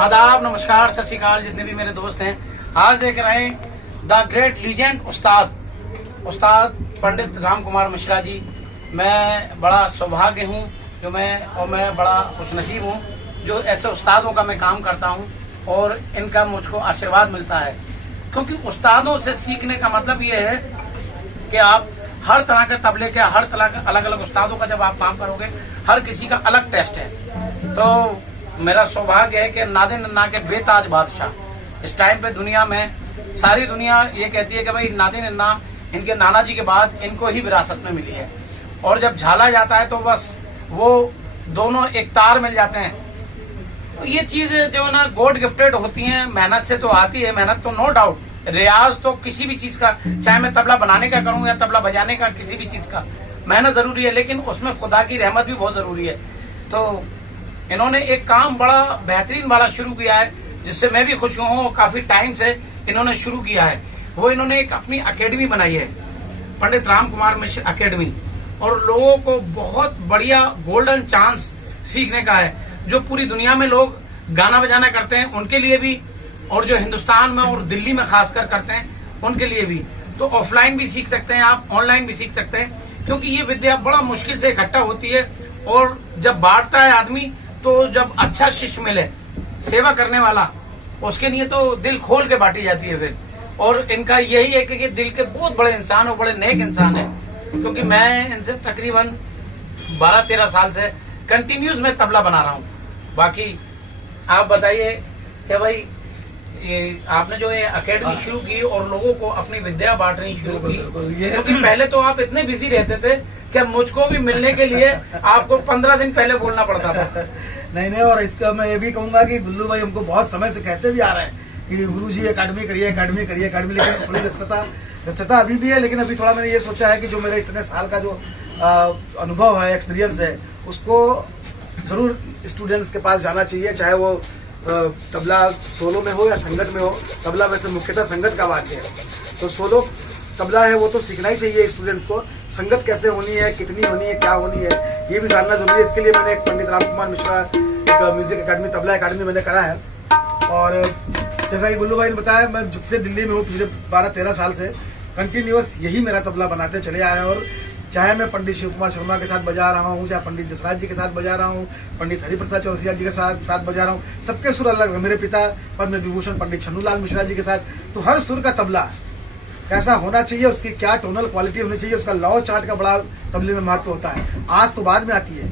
आदाब, नमस्कार, सत श्री अकाल जितने भी मेरे दोस्त हैं। आज देख रहे हैं द ग्रेट लीजेंड उस्ताद पंडित राम कुमार मिश्रा जी। मैं बड़ा सौभाग्य हूँ जो मैं बड़ा खुशनसीब हूँ जो ऐसे उस्तादों का मैं काम करता हूँ और इनका मुझको आशीर्वाद मिलता है, क्योंकि उस्तादों से सीखने का मतलब ये है कि आप हर तरह के तबले के हर तरह के अलग अलग उस्तादों का जब आप काम करोगे, हर किसी का अलग टेस्ट है। तो मेरा सौभाग्य है कि नादिर नन्ना के बेताज बादशाह इस टाइम पे दुनिया में सारी दुनिया ये कहती है कि भाई नादिर नन्ना इनके नाना जी के बाद इनको ही विरासत में मिली है, और जब झाला जाता है तो बस वो दोनों एक तार मिल जाते हैं। तो ये चीज जो है ना गॉड गिफ्टेड होती हैं, मेहनत से तो आती है, मेहनत तो नो डाउट। रियाज तो किसी भी चीज का, चाहे मैं तबला बनाने का करूं या तबला बजाने का, किसी भी चीज का मेहनत जरूरी है, लेकिन उसमें खुदा की रहमत भी बहुत जरूरी है। तो इन्होंने एक काम बड़ा बेहतरीन वाला शुरू किया है जिससे मैं भी खुश हूँ। काफी टाइम से इन्होंने शुरू किया है, वो इन्होंने एक अपनी अकेडमी बनाई है, पंडित राम कुमार मिश्र अकेडमी, और लोगों को बहुत बढ़िया गोल्डन चांस सीखने का है। जो पूरी दुनिया में लोग गाना बजाना करते हैं उनके लिए भी, और जो हिंदुस्तान में और दिल्ली में खासकर करते हैं उनके लिए भी। तो ऑफलाइन भी सीख सकते हैं आप, ऑनलाइन भी सीख सकते हैं, क्योंकि ये विद्या बड़ा मुश्किल से इकट्ठा होती है, और जब बांटता है आदमी तो जब अच्छा शिष्य मिले सेवा करने वाला, उसके लिए तो दिल खोल के बांटी जाती है फिर। और इनका यही है कि दिल के बहुत बड़े इंसान और बड़े नेक इंसान है, क्योंकि मैं इनसे तकरीबन 12-13 साल से कंटिन्यूस में तबला बना रहा हूँ। बाकी आप बताइए कि भाई ये आपने जो ये अकेडमी शुरू की और लोगों को अपनी विद्या बांटनी शुरू की, क्योंकि पहले तो आप इतने बिजी रहते थे कि मुझको भी मिलने के लिए आपको 15 दिन पहले बोलना पड़ता था। नहीं, और इसका मैं ये भी कहूंगा कि गुल्लू भाई हमको बहुत समय से कहते भी आ रहे हैं कि गुरुजी अकेडमी करिए, लेकिन थोड़ी व्यस्तता अभी भी है। लेकिन अभी थोड़ा मैंने ये सोचा है कि जो मेरे इतने साल का जो अनुभव है, एक्सपीरियंस है, उसको जरूर स्टूडेंट्स के पास जाना चाहिए, चाहे वो तबला सोलो में हो या संगत में हो। तबला वैसे मुख्यतः संगत का वाद्य है, तो सोलो तबला है वो तो सीखना ही चाहिए स्टूडेंट्स को। संगत कैसे होनी है, कितनी होनी है, क्या होनी है, ये भी जानना जरूरी है। इसके लिए मैंने एक पंडित राम कुमार मिश्रा एक म्यूजिक अकेडमी, तबला अकेडमी मैंने करा है। और जैसा कि गुल्लू भाई ने बताया, मैं जब से दिल्ली में हूँ पिछले 12-13 साल से कंटिन्यूअस यही मेरा तबला बनाते चले आ रहे हैं। और चाहे मैं पंडित शिव कुमार शर्मा के साथ बजा रहा हूँ, चाहे पंडित जसराज जी के साथ बजा रहा हूँ, पंडित हरिप्रसाद चौरसिया जी के साथ बजा रहा हूँ, सबके सुर अलग। मेरे पिता पद्म विभूषण पंडित छन्नूलाल मिश्रा जी के साथ, तो हर सुर का तबला कैसा होना चाहिए, उसकी क्या टोनल क्वालिटी होनी चाहिए, उसका लौ चार्ट का बड़ा तबले में महत्व होता है। आज तो बाद में आती है,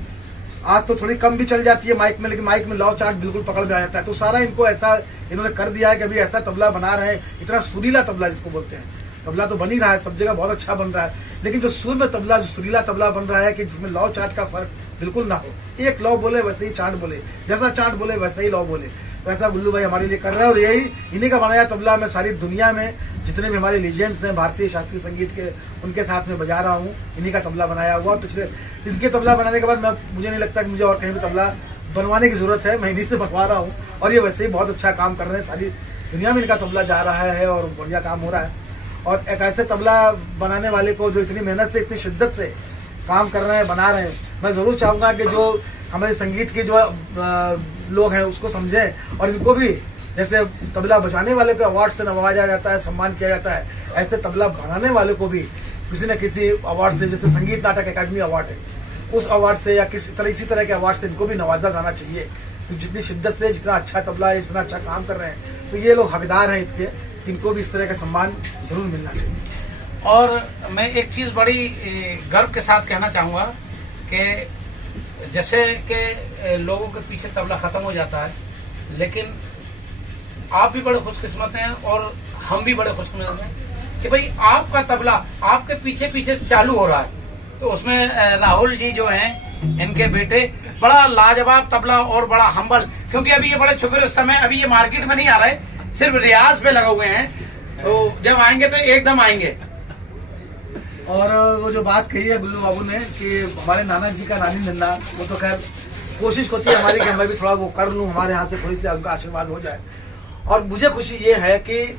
आज तो थोड़ी कम भी चल जाती है माइक में, लेकिन माइक में लौ चार्ट बिल्कुल पकड़ में आ जाता है। तो सारा इनको ऐसा इन्होंने कर दिया है कि अभी ऐसा तबला बना रहे हैं, इतना सुरीला तबला जिसको बोलते हैं। तबला तो बन ही रहा है, सब जगह बहुत अच्छा बन रहा है, लेकिन जो सुर में तबला, जो सुरीला तबला बन रहा है कि जिसमें लौ चार्ट का फर्क बिल्कुल ना हो, एक लौ बोले वैसे ही चार्ट बोले, जैसा चार्ट बोले वैसे ही लौ बोले, वैसा गुल्लू भाई हमारे लिए कर रहे हैं। और यही इन्हीं का बनाया तबला मैं सारी दुनिया में जितने भी हमारे लीजेंड्स हैं भारतीय शास्त्रीय संगीत के, उनके साथ में बजा रहा हूँ। इन्हीं का तबला बनाया हुआ। पिछले इनके तबला बनाने के बाद मुझे नहीं लगता कि मुझे और कहीं भी तबला बनवाने की जरूरत है, मैं इन्हीं से बनवा रहा हूँ। और ये वैसे ही बहुत अच्छा काम कर रहे हैं, सारी दुनिया में इनका तबला जा रहा है और बढ़िया काम हो रहा है। और एक ऐसे तबला बनाने वाले को जो इतनी मेहनत से, इतनी शिद्दत से काम कर रहे हैं, बना रहे हैं, मैं जरूर चाहूँगा कि जो हमारे संगीत के जो लोग हैं उसको समझें, और इनको भी जैसे तबला बजाने वाले को अवार्ड से नवाजा जाता है, सम्मान किया जाता है, ऐसे तबला बनाने वाले को भी किसी न किसी अवार्ड से, जैसे संगीत नाटक अकादमी अवार्ड है, उस अवार्ड से या इसी तरह के अवार्ड से इनको भी नवाजा जाना चाहिए। तो जितनी शिद्दत से, जितना अच्छा तबला है, जितना अच्छा काम कर रहे हैं, तो ये लोग हकदार हैं इसके, इनको भी इस तरह का सम्मान जरूर मिलना चाहिए। और मैं एक चीज बड़ी गर्व के साथ कहना चाहूँगा कि जैसे कि लोगों के पीछे तबला खत्म हो जाता है, लेकिन आप भी बड़े खुशकिस्मत हैं और हम भी बड़े खुशकिस्मत हैं कि भाई आपका तबला आपके पीछे पीछे चालू हो रहा है। तो उसमें राहुल जी जो हैं, इनके बेटे, बड़ा लाजवाब तबला और बड़ा हम्बल, क्योंकि अभी ये बड़े छुपे उस समय, अभी ये मार्केट में नहीं आ रहे, सिर्फ रियाज पे लगे हुए हैं, तो जब आएंगे तो एकदम आएंगे। और वो जो बात कही है गुल्लू बाबू ने कि हमारे नाना जी का नानी नन्ना, वो तो खैर कोशिश होती है हमारी कि मैं भी थोड़ा वो कर लूँ, हमारे यहाँ से थोड़ी सी उनका आशीर्वाद हो जाए। और मुझे खुशी ये है कि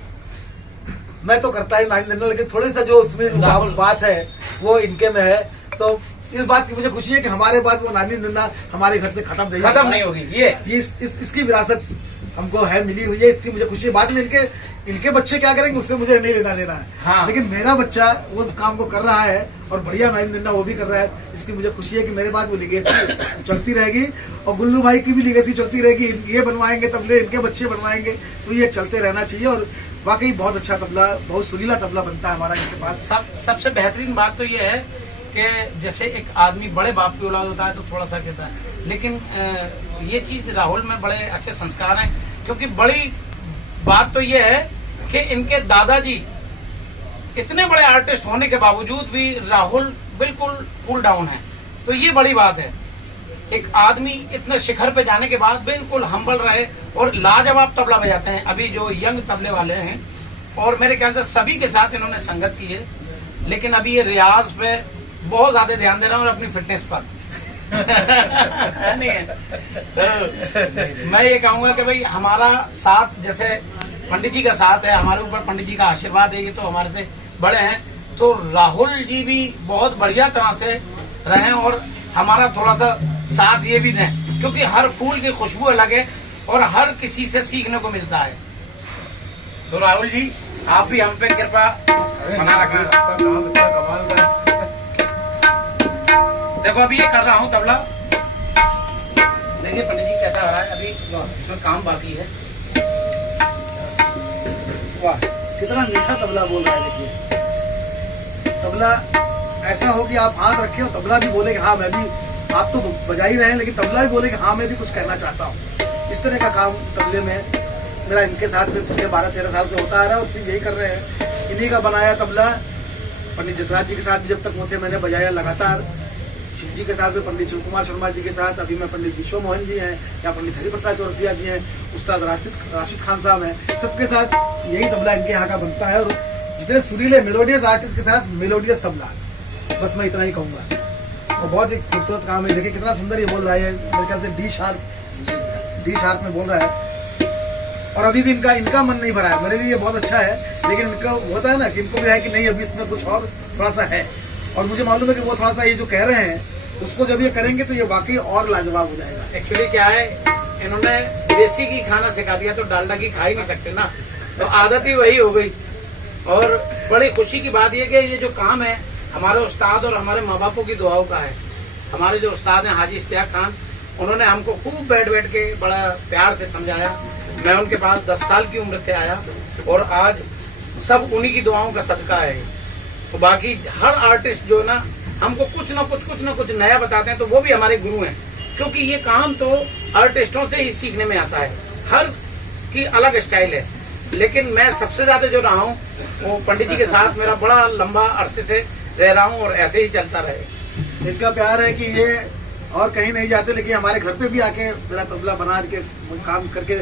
मैं तो करता ही नानी नन्ना, लेकिन थोड़ी सा जो उसमें बात है वो इनके में है। तो इस बात की मुझे खुशी है कि हमारे बाद वो नानी नन्ना हमारे घर से खत्म नहीं होगी। ये इसकी विरासत हमको है, मिली हुई है, इसकी मुझे खुशी है। बाद में इनके बच्चे क्या करेंगे उससे मुझे नहीं लेना देना है। हाँ। लेकिन मेरा बच्चा वो उस काम को कर रहा है और बढ़िया नानी नन्ना वो भी कर रहा है, इसकी मुझे खुशी है कि मेरे बाद वो लिगेसी चलती रहेगी और गुल्लू भाई की भी लिगेसी चलती रहेगी। ये बनवाएंगे तबले, इनके बच्चे बनवाएंगे, तो ये चलते रहना चाहिए। और वाकई बहुत अच्छा तबला, बहुत सुरीला तबला बनता है हमारा इनके पास। सबसे बेहतरीन बात तो ये है कि जैसे एक आदमी बड़े बाप की औलाद होता है तो थोड़ा सा कहता है, लेकिन ये चीज राहुल में बड़े अच्छे संस्कार हैं। क्योंकि बड़ी बात तो ये है कि इनके दादाजी इतने बड़े आर्टिस्ट होने के बावजूद भी राहुल बिल्कुल कूल डाउन है, तो ये बड़ी बात है। एक आदमी इतने शिखर पे जाने के बाद बिल्कुल हम्बल रहे और लाजवाब तबला बजाते हैं। अभी जो यंग तबले वाले हैं, और मेरे ख्याल से सभी के साथ इन्होंने संगत की है, लेकिन अभी ये रियाज पे बहुत ज्यादा ध्यान दे रहे हैं और अपनी फिटनेस पर नहीं है। तो मैं ये कहूंगा कि भाई हमारा साथ, जैसे पंडित जी का साथ है, हमारे ऊपर पंडित जी का आशीर्वाद है, ये तो हमारे से बड़े हैं, तो राहुल जी भी बहुत बढ़िया तरह से रहें और हमारा थोड़ा सा साथ ये भी दें, क्योंकि हर फूल की खुशबू अलग है और हर किसी से सीखने को मिलता है। तो राहुल जी आप भी हम पे कृपा बना रखना। देखो अभी ये कर रहा हूँ तबला, देखिए पंडित जी कैसा हो रहा है, अभी इसमें काम बाकी है। वाह कितना मीठा तबला बोल रहा है। देखिए तबला ऐसा हो कि आप हाथ रखे और तबला भी बोले कि हाँ मैं भी, आप तो बजा ही रहे हैं लेकिन तबला भी बोले कि हाँ मैं भी कुछ कहना चाहता हूँ। इस तरह का काम तबले में मेरा इनके साथ में पिछले 12-13 साल से होता आ रहा है और सिर्फ यही कर रहे हैं। इन्हीं का बनाया तबला पंडित जसराज जी के साथ भी जब तक वो थे मैंने बजाया लगातार, शिव जी के साथ भी, पंडित शिव कुमार शर्मा जी के साथ, अभी मैं पंडित विश्व मोहन जी हैं या पंडित हरिप्रसाद चौरसिया जी हैं, उस्ताद राशिद खान साहब हैं, सबके साथ यही तबला इनके यहाँ का बनता है। और जितने सुरीले मेलोडियस आर्टिस्ट के साथ मेलोडियस तबला, बस मैं इतना ही कहूँगा। और बहुत ही खूबसूरत काम है। देखिए कितना सुंदर ये बोल रहा है, मेरे ख्याल से डी शार्प में बोल रहा है। और अभी भी इनका मन नहीं भरा है, मेरे लिए बहुत अच्छा है, लेकिन इनका होता है ना कि इनको भी है कि नहीं अभी इसमें कुछ और थोड़ा सा है। और मुझे मालूम है कि वो थोड़ा सा ये जो कह रहे हैं उसको जब ये करेंगे तो ये वाकई और लाजवाब हो जाएगा। एक्चुअली क्या है, इन्होंने देसी घी खाना सिखा दिया तो डालडा घी खा ही नहीं सकते ना, तो आदत ही वही हो गई। और बड़ी खुशी की बात यह कि ये जो काम है हमारे उस्ताद और हमारे माँ बापों की दुआओं का है। हमारे जो उस्ताद हैं हाजी इश्तियाक खान, उन्होंने हमको खूब बैठ के बड़ा प्यार से समझाया। मैं उनके पास 10 साल की उम्र से आया और आज सब उन्हीं की दुआओं का सदका है। तो बाकी हर आर्टिस्ट जो ना हमको कुछ ना कुछ नया बताते हैं, तो वो भी हमारे गुरु हैं, क्योंकि ये काम तो आर्टिस्टों से ही सीखने में आता है। हर की अलग स्टाइल है, लेकिन मैं सबसे ज्यादा जो रहा हूँ वो पंडित जी के साथ मेरा बड़ा लंबा अरसे से रह रहा हूँ और ऐसे ही चलता रहे। इनका प्यार है कि ये और कहीं नहीं जाते, लेकिन हमारे घर पे भी आके मेरा तबला बना के काम करके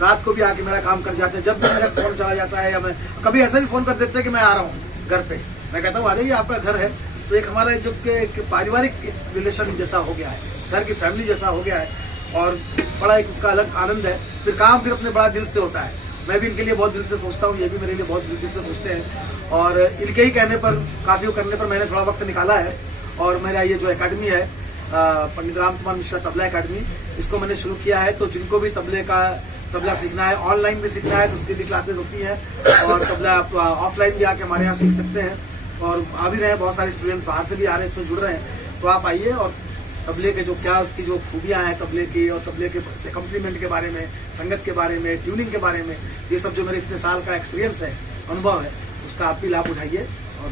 रात को भी आके मेरा काम कर जाते हैं। जब भी मेरा फोन चला जाता है या मैं कभी ऐसा भी फोन कर देते हैं कि मैं आ रहा हूँ घर पे, मैं कहता हूँ आ जाइए आपका घर है। तो एक हमारा जो पारिवारिक रिलेशन जैसा हो गया है, घर की फैमिली जैसा हो गया है और बड़ा एक उसका अलग आनंद है। फिर काम फिर अपने बड़ा दिल से होता है। मैं भी इनके लिए बहुत दिल से सोचता हूँ, ये भी मेरे लिए बहुत दिल से सोचते हैं। और इनके ही कहने पर, काफ़ी करने पर मैंने थोड़ा वक्त निकाला है और मेरा ये जो एकेडमी है पंडित राम कुमार मिश्रा तबला एकेडमी, इसको मैंने शुरू किया है। तो जिनको भी तबला सीखना है, ऑनलाइन भी सीखना है तो उसकी भी क्लासेस होती हैं और तबला आप ऑफलाइन भी आके हमारे यहाँ सीख सकते हैं। और आ भी रहे हैं, बहुत सारे स्टूडेंट्स बाहर से भी आ रहे हैं, इसमें जुड़ रहे हैं। तो आप आइए और तबले के जो क्या उसकी जो खूबियाँ हैं तबले की, और तबले के कम्प्लीमेंट के बारे में, संगत के बारे में, ट्यूनिंग के बारे में, ये सब जो मेरे इतने साल का एक्सपीरियंस है, अनुभव है, उसका आप भी लाभ उठाइए और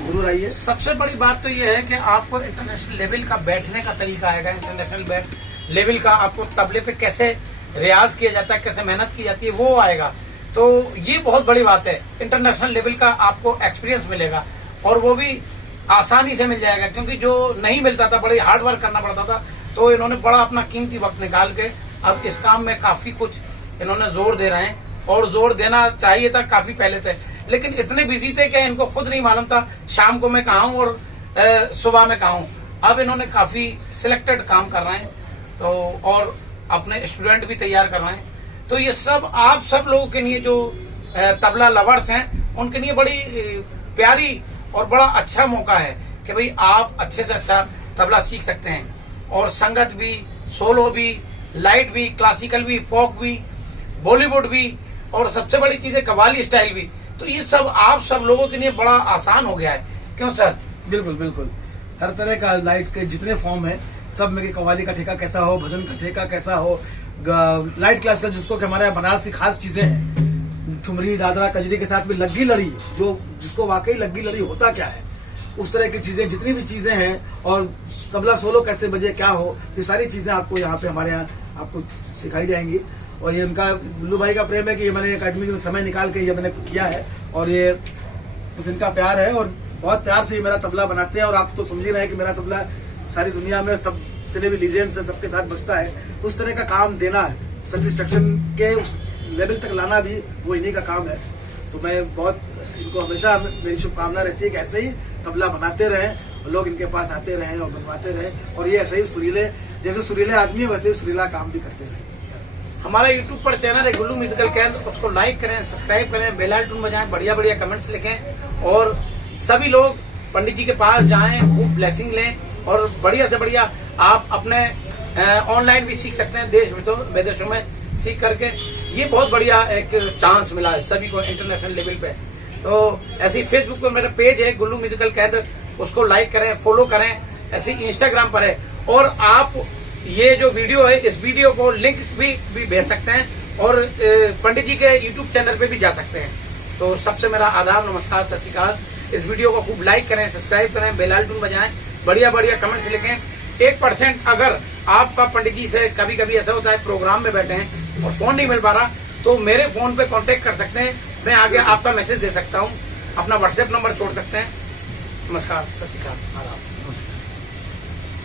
जरूर आइए। सबसे बड़ी बात तो ये है कि आपको इंटरनेशनल लेवल का बैठने का तरीका आएगा। इंटरनेशनल लेवल का आपको तबले पे कैसे रियाज किया जाता है, कैसे मेहनत की जाती है, वो आएगा। तो ये बहुत बड़ी बात है। इंटरनेशनल लेवल का आपको एक्सपीरियंस मिलेगा और वो भी आसानी से मिल जाएगा, क्योंकि जो नहीं मिलता था, बड़ी हार्ड वर्क करना पड़ता था। तो इन्होंने बड़ा अपना कीमती वक्त निकाल के अब इस काम में काफी कुछ इन्होंने जोर दे रहे हैं और जोर देना चाहिए था काफी पहले से, लेकिन इतने बिजी थे कि इनको खुद नहीं मालूम था शाम को मैं कहाँ हूँ और सुबह में कहाँ हूँ। अब इन्होंने काफी सिलेक्टेड काम कर रहे हैं तो और अपने स्टूडेंट भी तैयार कर रहे हैं। तो ये सब आप सब लोगों के लिए जो तबला लवर्स हैं उनके लिए बड़ी प्यारी और बड़ा अच्छा मौका है कि भाई आप अच्छे से अच्छा तबला सीख सकते हैं, और संगत भी, सोलो भी, लाइट भी, क्लासिकल भी, फोक भी, बॉलीवुड भी, और सबसे बड़ी चीज है कव्वाली स्टाइल भी। तो ये सब आप सब लोगों के लिए बड़ा आसान हो गया है, क्यों सर? बिल्कुल बिल्कुल, हर तरह का लाइट के जितने फॉर्म है सब में, कव्वाली का ठेका कैसा हो, भजन का ठेका कैसा हो, लाइट क्लासिकल जिसको कि हमारे बनारस की खास चीजें हैं, ठुमरी, दादरा, कजरी के साथ में लग्गी लड़ी, जो जिसको वाकई लग्गी लड़ी होता क्या है, उस तरह की चीजें, जितनी भी चीजें हैं, और तबला सोलो कैसे बजे क्या हो, ये सारी चीजें आपको यहाँ पे हमारे यहाँ आपको सिखाई जाएंगी। और ये उनका बुल्लू भाई का प्रेम है कि ये मैंने अकेडमी में समय निकाल के ये मैंने किया है, और ये बस इनका प्यार है, और बहुत प्यार से ये मेरा तबला बनाते हैं। और आप तो समझ ही रहे हैं कि मेरा तबला सारी दुनिया में सब जितने भी लीजेंड्स हैं सबके साथ बजता है, तो उस तरह का काम देना है, सेटिस्फेक्शन के उस लेवल तक लाना भी वो इन्हीं का काम है। तो मैं बहुत इनको हमेशा मेरी शुभकामना रहती है कि ऐसे ही तबला बनाते रहें, लोग इनके पास आते रहें और बनवाते रहें, और ये ऐसे ही सुरीले, जैसे सुरीले आदमी है वैसे ही सुरीला काम भी करते रहें। हमारा यूट्यूब पर चैनल है गुल्लू म्यूजिकल केंद्र, उसको लाइक करें, सब्सक्राइब करें, बेल आइकन बजाएं, बढ़िया बढ़िया कमेंट्स लिखें, और सभी लोग पंडित जी के पास जाएं, खूब ब्लेसिंग लें, और बढ़िया से बढ़िया आप अपने ऑनलाइन भी सीख सकते हैं, देश विदेशों में सीख करके। ये बहुत बढ़िया एक चांस मिला है सभी को इंटरनेशनल लेवल पे। तो ऐसे ही फेसबुक पर मेरा पेज है गुल्लू म्यूजिकल केंद्र, उसको लाइक करें, फॉलो करें। ऐसे ही इंस्टाग्राम पर है, और आप ये जो वीडियो है, इस वीडियो को लिंक भी भेज सकते हैं, और पंडित जी के यूट्यूब चैनल पे भी जा सकते हैं। तो सबसे मेरा आदाब, नमस्कार, सत श्री अकाल। इस वीडियो को खूब लाइक करें, सब्सक्राइब करें, बेल आइकन बजाएं, बढ़िया बढ़िया कमेंट्स लिखें। 1% अगर आपका पंडित जी से कभी कभी ऐसा होता है प्रोग्राम में बैठे हैं और फोन नहीं मिल पा रहा, तो मेरे फोन पे कांटेक्ट कर सकते हैं, मैं आगे आपका मैसेज दे सकता हूँ, अपना व्हाट्सएप नंबर छोड़ सकते हैं। नमस्कार, सत श्री अकाल, आदाब।